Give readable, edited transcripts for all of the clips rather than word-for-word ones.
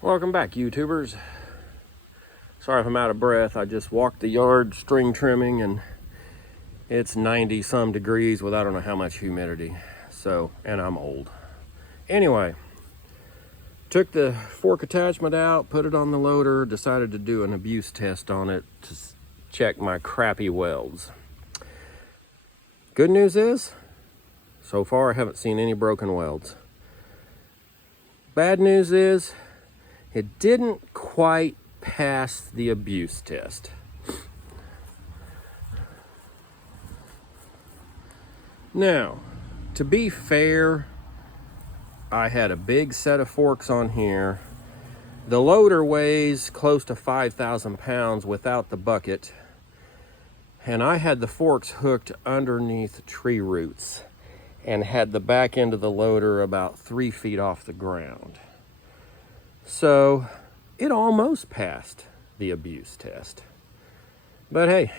Welcome back, YouTubers. Sorry if I'm out of breath. I just walked the yard string trimming and it's 90 some degrees with I don't know how much humidity. So, and I'm old. Anyway, took the fork attachment out, put it on the loader, decided to do an abuse test on it to check my crappy welds. Good news is, so far I haven't seen any broken welds. Bad news is, it didn't quite pass the abuse test. Now, to be fair, I had a big set of forks on here. The loader weighs close to 5,000 pounds without the bucket, and I had the forks hooked underneath tree roots and had the back end of the loader about 3 feet off the ground. So it almost passed the abuse test. But hey,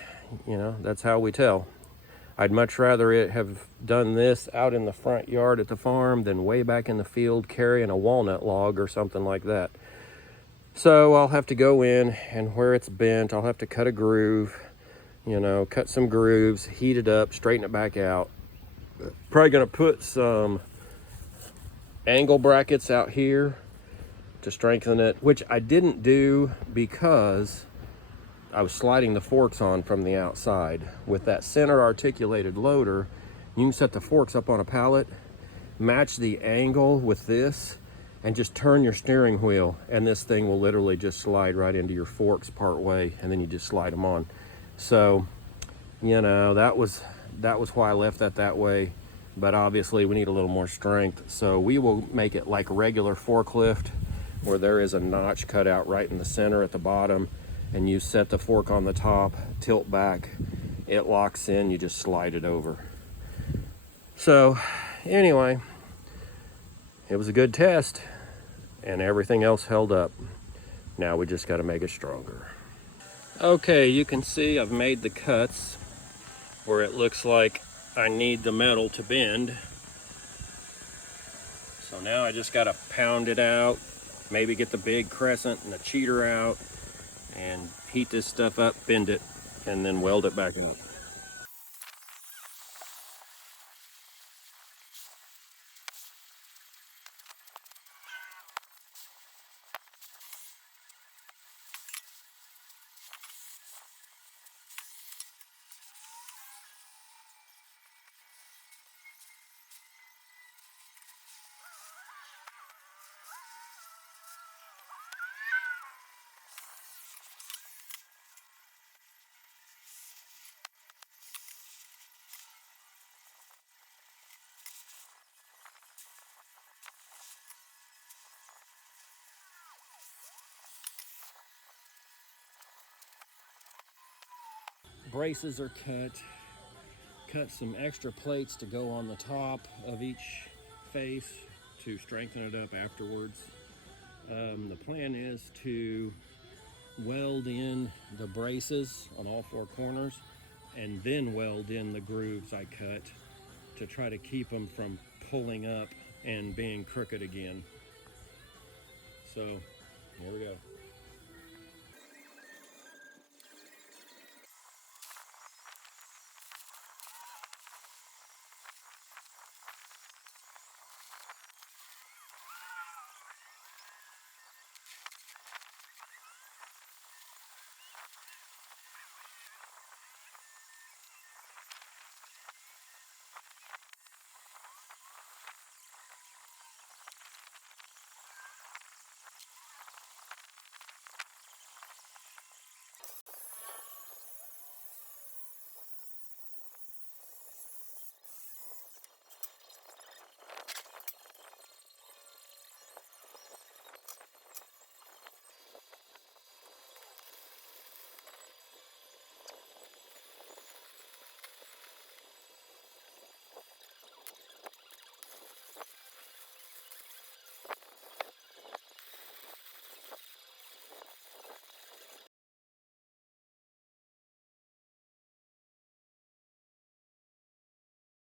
you know, that's how we tell. I'd much rather it have done this out in the front yard at the farm than way back in the field carrying a walnut log or something like that. So I'll have to go in, and where it's bent, I'll have to cut a groove, you know, cut some grooves, heat it up, straighten it back out. Probably gonna put some angle brackets out here to strengthen it, which I didn't do because I was sliding the forks on from the outside. With that center articulated loader, you can set the forks up on a pallet, match the angle with this, and just turn your steering wheel, and this thing will literally just slide right into your forks part way, and then you just slide them on. So, you know, that was why I left that way, but obviously we need a little more strength. So we will make it like a regular forklift, where there is a notch cut out right in the center at the bottom, and you set the fork on the top, tilt back, it locks in, you just slide it over. So anyway, it was a good test and everything else held up. Now we just got to make it stronger. Okay, you can see I've made the cuts where it looks like I need the metal to bend. So now I just got to pound it out, maybe get the big crescent and the cheater out, and heat this stuff up, bend it, and then weld it back up. Braces are cut some extra plates to go on the top of each face to strengthen it up afterwards. The plan is to weld in the braces on all four corners and then weld in the grooves I cut to try to keep them from pulling up and being crooked again. So here we go.